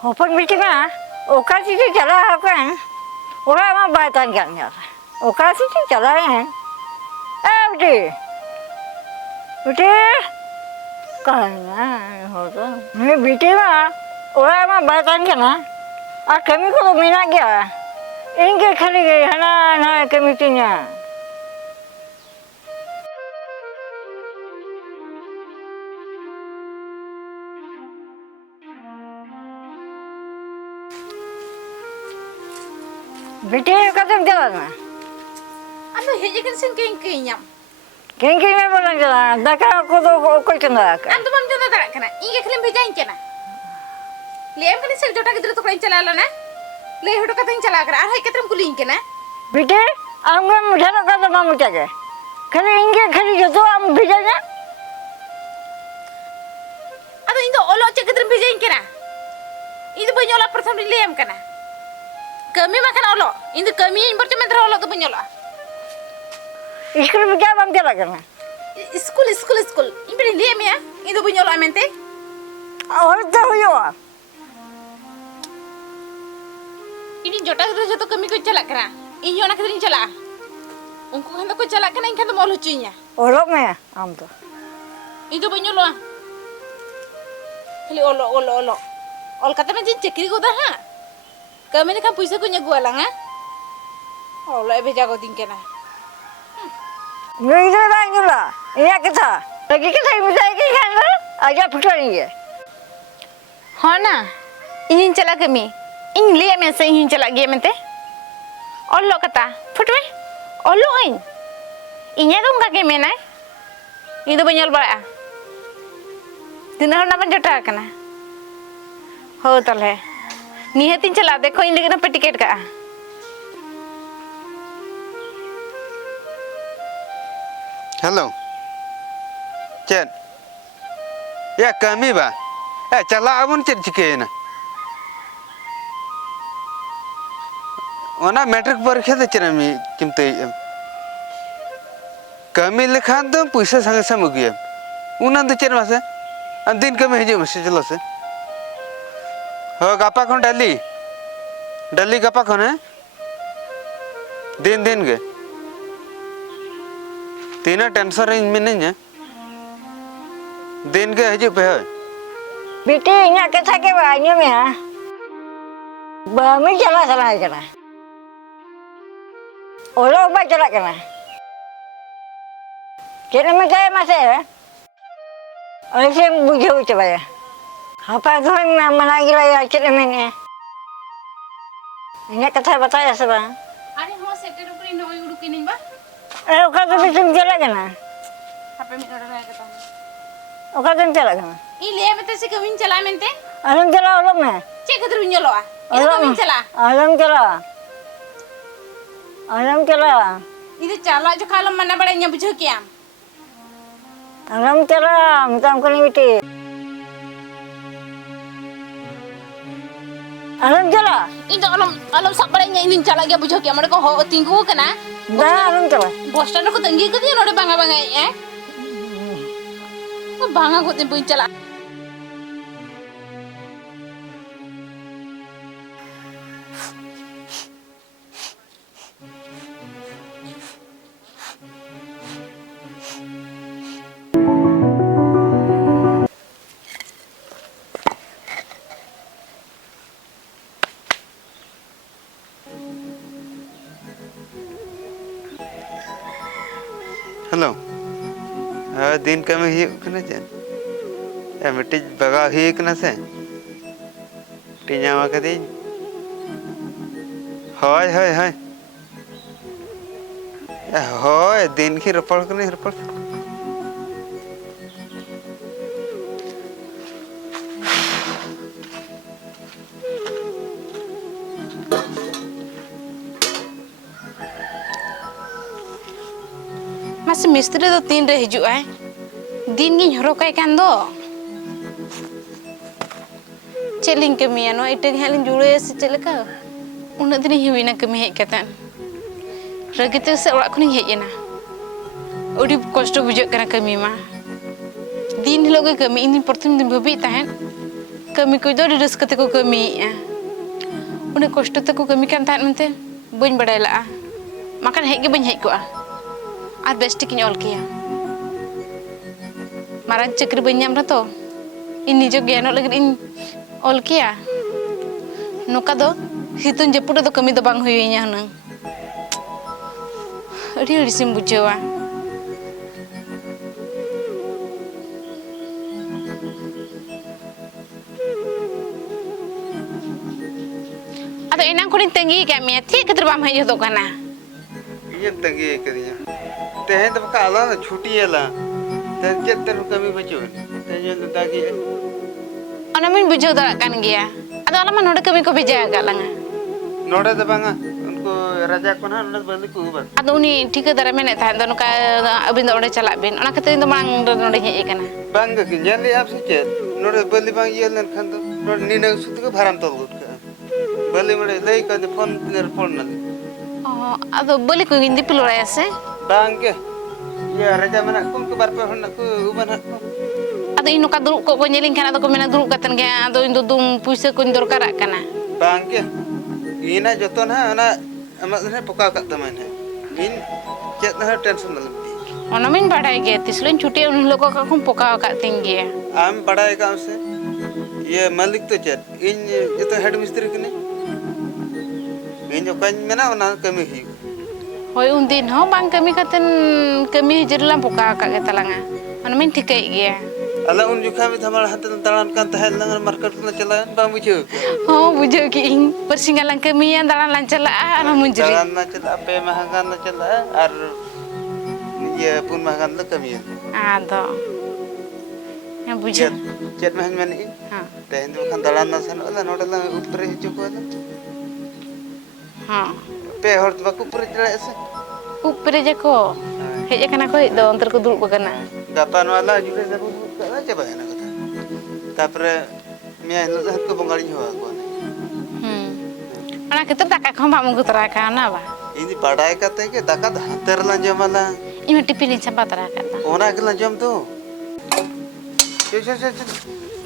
Hopon bici mah, operasi tu jalan kan? Orang mah baitan kan ya. Operasi tu jalan kan? betul, kan? Hoton. Ni bici mah, orang mah baitan kan? Kami ko minat gaya. Inge kali gaya, na kami tu nya. बेटे कदम चला ना अनु हेजे kan sen keng nyam kengkeng में बोला चला दका को तो कोई चंदा का an tumam jona dara kana inge khalim bejain kena lem kan sel jota gidra to kain chala na le hoto ka tin chala kara ar hay katram kulin kena बेटे आम मुझे ना कदम मामू चाहे खाली इंगे खाली जो तो आम भेजा ना ado indo olo che gidra bejain kena indo banyola pratham lem kana kami makan olo indo kami in berteman tra olo to banyola school में क्या बम चला करना school imperi lem ya indo banyola amente और तो हुआ ini jota gidra joto kami ko chala kara ini ona kadrin chala unku kan ko chala kana inkan mo lucunya और में आम तो indo banyola khali olo ol kata na jin chekri ko da ha kami ni kan puisa ko nya gua lang ha olo ebe jago din kena नहीं तो नहीं ला ये क्या था लगी क्या था मुझे क्या खाना आजा फुटा नहीं है हो ना इन चला कमी इन लिए में से इन चला गया में ते olo kata futwe olo inya dong ka ke menai indo banyol ba dinah na ban jota kana ho tale nihatin chala dekho in legna pe ticket ka hello chain या कमी बा चला अबन चेन चिकेना ओना मैट्रिक परीक्षा दे chain मी चिमते कमी लेखान तो पैसा संगे से मुगिए उना दे चेन मासे दिन कमी हेजे मसे चलो से हो गापा कोन डाली गापा कोन है दिन के तीना टेंशन रे मिनने दिन के हजे पे बेटे इन्हें कैसा के बाइयों में हाँ बामी चला है करना ओलो ऊपर चला करना कितने में क्या मसे है ऐसे बुझे हुए चला है हाँ पर तो हम मना गिरा यार कितने में ने इन्हें कैसा बताया सब अरे हो सेटर ऊपर इन ओई उड़की नहीं बा ओका तो भी तुम चला करना हापे मी ओडर है कता ओका तुम चला करना ई ले में ते से कमिन चला मेंते अलम चला ओलो में che kadru nyolo a ido kamiin chala अलम चला ido chala jo khalam mana bada nya bujho kiya अलम चला मिताम को नहीं बेटे अलम चला ido alam sak bada nya indin chala gya bujho kiya mane ko ho tinggu kana dah अलम चला bostan ko tanggi ko dia node banga ko banga ko tin buin chala hello दिन कमी ही कने चेन मिट्टी बगा ही कना से टीना कदी हाय दिन की रपड़ कने रपड़ mas mistri do tin re hiju ai din gi horokai kan do cheling kemiya no ite halin jure se chelaka una din hiwina kemi hej katan ragite se orak khoni hej ena odi kosto bujak kana kemi ma din hilo ge kemi ini pertum din babi tahen kami ko do res kate ko kami ya. Une kosto te ko kami kan tahan mente bañ badai la. Makan hej ge bañ hej ko a. Ar bestik ᱧ ᱚᱞ ᱠᱮᱭᱟ. Maran chakri bañ ñam na to. In nijo gyanok lagid in ol kea. Noka do hitun japuda do kami do bang huyuinya hunang. Adi sim bujawa. Ado enang kuning tinggi kami ti keter bam hayo do kana. Iya tagi kadinya. Tehen to ka ala chuti ala. Teh jet ter kami baju. Teh jen tagi. Ana min bujau darak kan gea. Ado alama node kami ko beja agak langa. Node da banga. Unko raja ko na node bali ku ba. Ado uni tika dara mene tahan do nuka abin do ode chalak bin. Ona keter do mang node hej kana. Banga ki nyali ap se jet. Node bali bang yel nan khan do. Node ni na sutu ko bharam to gut ka. Bali mare lei ka de phone ner phone na. Oh, ado bali ko hindi pilora ase. Bangke. Ya raja mana kum ke bar pe hon ku uban ha. Ado inu ka duruk ko nyeling kan ado ko mena duruk katan ge ado indo dum puisa ko dorkarak kana. Bangke. Ina joton ha ana amat ne poka kat taman ha. In jet na tension na lebih. Ona min badai ge tislun chuti un logo ka kum poka ka tinggi. Am badai kam se. Ye malik to jet. In itu head mistri kene. In jo kan mena ona kami hi. Hoi undin ho bang kami katan kami jerlam poka ka ge talanga. Ona min tikai ge. Ala un ju kami thamal hatan talan kan tahel langan market na chalan bang buju. Oh bujo ki ing persinggalan kami yang dalan lancala ana munjri. Talan na chala pe mahangan na chala ar ye pun mahangan la kami. Ado. Ya bujo. Jet jet mahan man in. Ha. Teh itu kan talan na san ala noda la upre hijo ko ala. Ha. Pe hor tu baku upre chala se. Upre je ko. Hej kana ko do antar ko duruk kana. Gapan wala jure da bu ka coba ya na kata. Tapre mia lo da ko bongali hoa ko. Ana kita tak kau mak munggu terakan apa? Ini padai kata ke dakat hantar lan jamala. Ini tipin sampai terakan. Ona ke lan jam tu. Cek.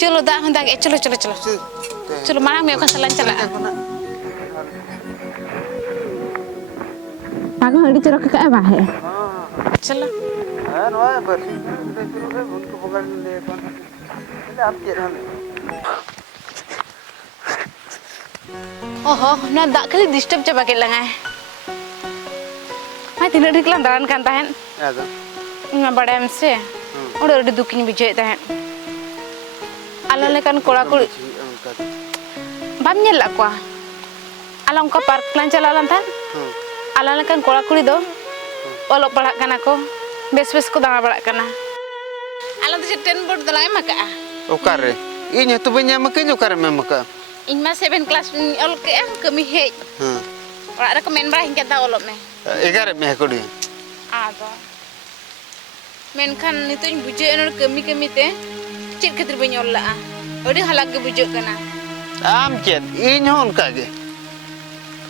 Colo dah hendak colo. Colo mana mau kasalan cela. Aku hendak cerok ke apa he? Celo. Noa bersih sudah suruh unko bongali le kon. Ini am cek han. Oh, na dak kali disturb coba ke langai. Mai tidak dikelan dalan kan tahan. Ada. Nggak pada MC. Udah dukin bijak tahan. Ala lekan kola kul. Bam nyel aku. Ala ungka park lan jalan tahan. Ala lekan kola kuli do. Olok palak kan aku. Bes ko danga balak kana. Ala tu ten board dalang maka. Okare. Ini tu banyak makan okare memaka. In ma 7 class ol ke kami hej. Ora ada kemen brah hingga ta olop me. Egare me ko dia. Ado. Men kan itu buje enor kami te. Cik ketir banyol la. Odi halak ge buje kana. Am chet ini hon kage.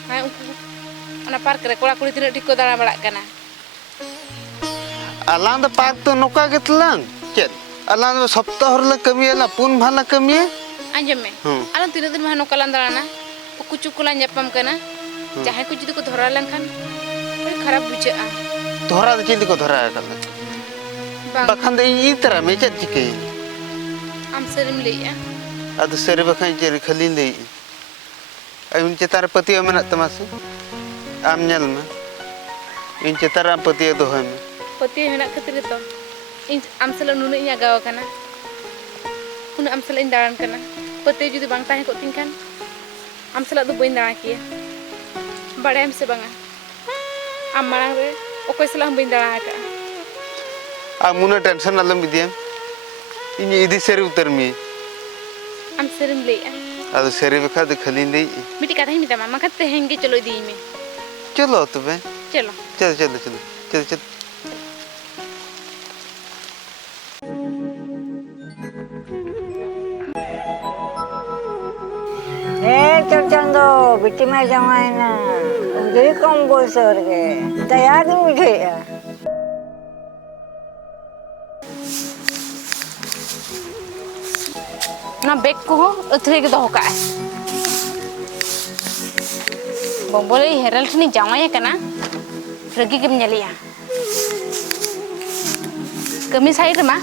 Hai ana park re kola kuli tidak diko dala balak kana. Alang da park tu noka ge tlang. Chet. Alang saptah hor la kami la pun bhala kami. Anjam me. Alang tidak din mahano kalan dalana. Kucukulan japam kana. Jahe ku judi ko dhoralan kan. Oi kharap buje a. Dhora da chindi ko dhora kala. Bakhan da ini tara me chet chike. Am serim le ya. Adu seri bakhan jeri khali le. Ai un chetar pati amana tamase. Am nyal me. In chetar am pati do ham. Pati henak ketir to. In am sela nunu inya gawa kana. Kuna am sela indaran kana. Pati judi bang tahe ko tingkan. Am sela do bain dara kia. Bade am se banga. Am marang re okoi sela bain dara ka. Amuna tension alam bidiam. Ini idi seri utar mi. Am serim le ya. Adu seri bakha de khali le. Miti kata hi mita mama khatte henge chalo di me. Chalo tu be. Chalo. Chal. Tercando bitima jamaina. Jadi komposer ke. Tayar ni mujhe ya. ना bag को अथरे के दो का बोले हेरल ठनी जावाय कना रगी के नेलिया कमी side मा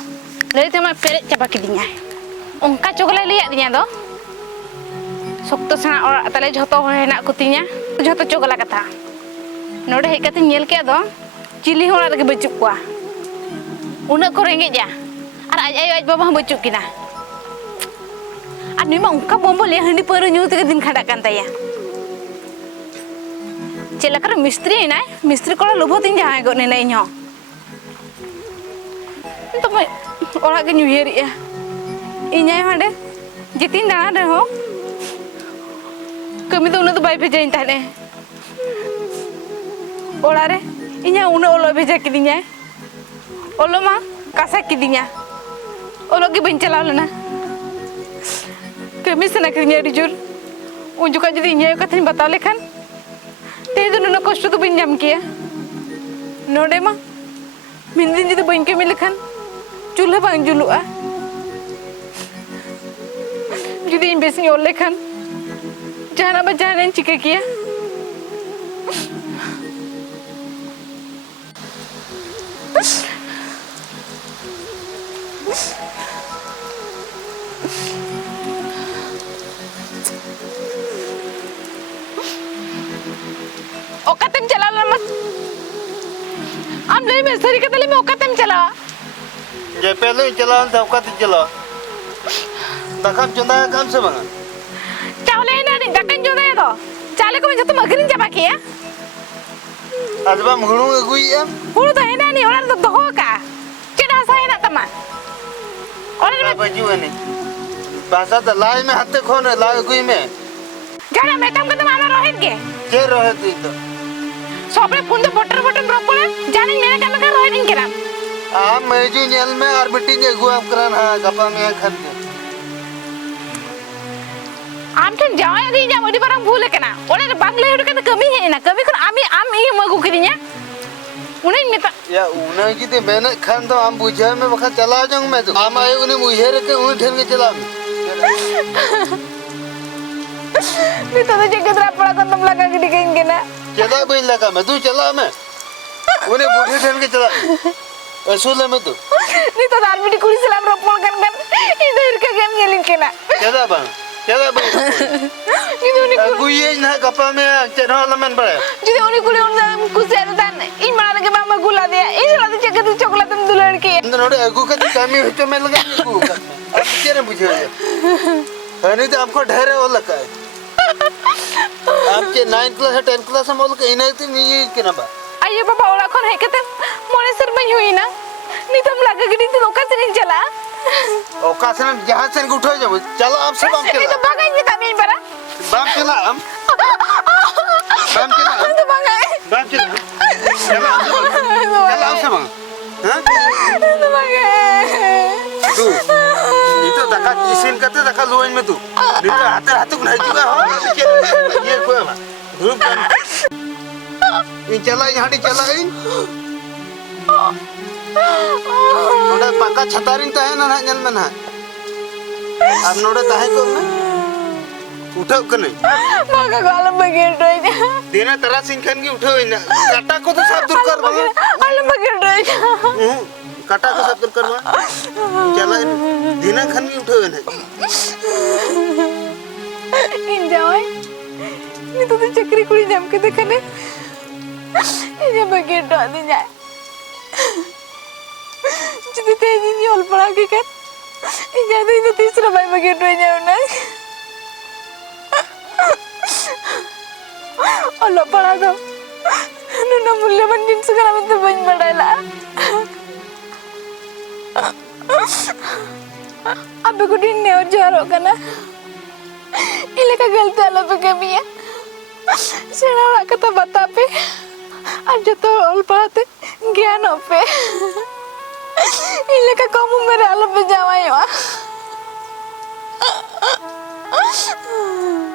लेते मा पेरे चाबा किदिया उनका चोगला लिया दिया दो सख्त सेना और तले झतो हेना कुतिया झतो चोगला कथा नोडे हेकते नेल के दो चिली होना लगे बचुक को उना को रेंगे जा और आज बाबा बचुक किना और निमा उनका बोंबो ले हंडी पर न्यू ते दिन खड़ा कान तया चेलकर मिस्त्री ना मिस्त्री को लोभो तीन जहां गो ने इनो तो मैं ओरा के न्यू ईयर या इन्याय हांडे जितिन दाना रे हो कमी तो उन तो बाय भेजाइन ताने ओरा रे इन्या उन ओलो भेजा किदिnya ओलो मा कासा किदिnya ओलो के बन चलाव लेना कमी से ना किदिnya रिजोर उन जुका जदी इन्या कथन बताव लेखान ते तो नुना कष्ट तो बन जाम किया नोडे मा मिंदिन जदी बन के मिलखान चूल्हा बांग जुलुआ जदी इन बेसिन ओल लेखान जाना बा जाना चिका किया ओकातेम चला ला मत आम ले में सरी कतले में ओकातेम चला जे पहले चला था ओकाते चला दखम चंदा काम से बंगा चावले ना नहीं दकन जो दे दो चाले को मैं जतो मगरिन जमा किया अजबा मुगणु गुइया पुरो तो है ना नहीं ओरा तो दहो का चिड़ा सा है ना तमा ओरे में बजू ने भाषा तो लाई में हाथ खोन लाई गुई में जाना मैडम का तो मामा रोहित के जे रोहित तो सोपे पुंदे बटर बटर ब्रोपले जाने मेरे काम का रोहित के नाम आ मेजू नेल में और बिटी जे गुआप करन हा गपा में खन के आम ठन जावे गई जा मोदी परम भूल के ना ओरे बांग्ला हुड के कमी है ना कभी कोन आमी आम ये मगु करिया उन्हें मिता या उन्हें जिते मैंने खान तो हम बुझे में वखा चला जाऊं मैं तो आम आए उन्हें मुझे रखे उन्हें ठेल के चला नहीं तो जगह तेरा पड़ा को तुम लगा के दिखेंगे ना चला भी लगा मैं तू चला मैं उन्हें बूढ़े ठेल के चला असूल है मैं तो नहीं तो दार बिटी कुड़ी सलाम रोपण कर इधर का गेम खेलें के ना चला बंग जिदे उन्हें गुइये ना गपा में चढ़ा लमन बड़े जिदे उन्हें कुड़ी उन्हें कुछ ऐसा था इन मारा के मामा गुला दिया इन चला तो चक्कर तो चॉकलेट में दुलड़ के अंदर नोड़े अगु का कामी होते में लगा अगु का अब क्या ने बुझे नहीं तो आपको ढेरे हो लगा है आपके 9th क्लास है 10th क्लास में बोल के इन्हें तो नहीं के ना बा आइए बाबा ओला कौन है कहते मोने सर में हुई ना नहीं तो हम लगा के नहीं तो लोका से नहीं चला औकासन जहां से उठो जब चलो आप सब हम नहीं चला तो भागाई भी तमीन परा बाम चला हम तो भागाई बाम चला चला हम सब हां तो भागाई तू ये तो दका इसिन करते दका लोइन में तू नहीं तो हाथ को नहीं जुआ हो ये कोई बा ग्रुप इन चला यहां डी चला इन नोडे पक्का छतारिन तहे ना नल में ना अब नोडे तहे को ना उठो कने भागा गाल बगेट रही दिन तरह सिंखन की उठो ना काटा को तो सब दूर कर बा आलू बगेट रही काटा को सब दूर कर बा चला दिन खन की उठो ना इन जाओ नहीं तो चक्री कुड़ी जम के देखने ये बगेट डाल जाए जितने तेजी नहीं होल पड़ा के कर इजाज़त ही तो तीसरा भाई बगेट हो जाए ना और लो पड़ा तो नुना मूल्यवान जिन्स करा में तो बन पड़ेला अब को दिन ने और जार होगा ना इले का गलती आलो पे कमी है सेना वाला कथा बता पे आज जो तो होल पड़ाते ज्ञान हो पे इले का कम मेरे आलो पे जावाई हुआ